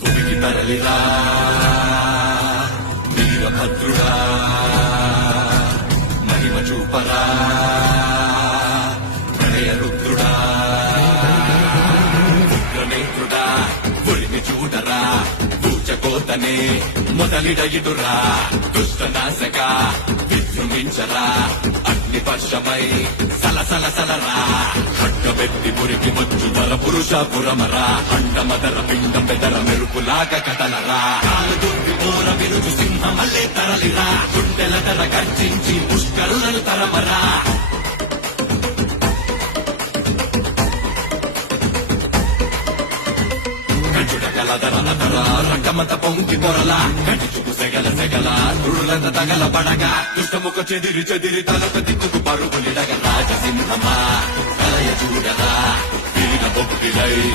భూమికి తరలిరా వీరభద్రుడా, మహిమ చూపరా ప్రణయ రుద్రుడా, ఉగ్రనేత్రుడా ఒలిమి చూడరా, పూచకోతనే మొదలిడయిడురా, దుష్ట నాశక విజృంభించరా, అగ్ని వర్షమై సలసల సలరా, ఖడ్గబెట్టి మురికి ముచ్చు వర పురుష పురమరా, అండమదర పిండం బెదర మెరుపులాగా కదలరా, కాలు దుర్వి మోర విరుచు సింహమల్లే తరలిరా, గుండెల ధర గర్జించి పుష్కరులను తరమరా. రంగమత పొంగి పొరల కంటి చూపు సెగల సెగల తుడులంత తగల పడగా దుష్టముఖ చెదిరి చెదిరి తలక దిక్కుకు పరుగులిడగ రాజసింహమా కలయ చూడరా వీర బొబ్బిలై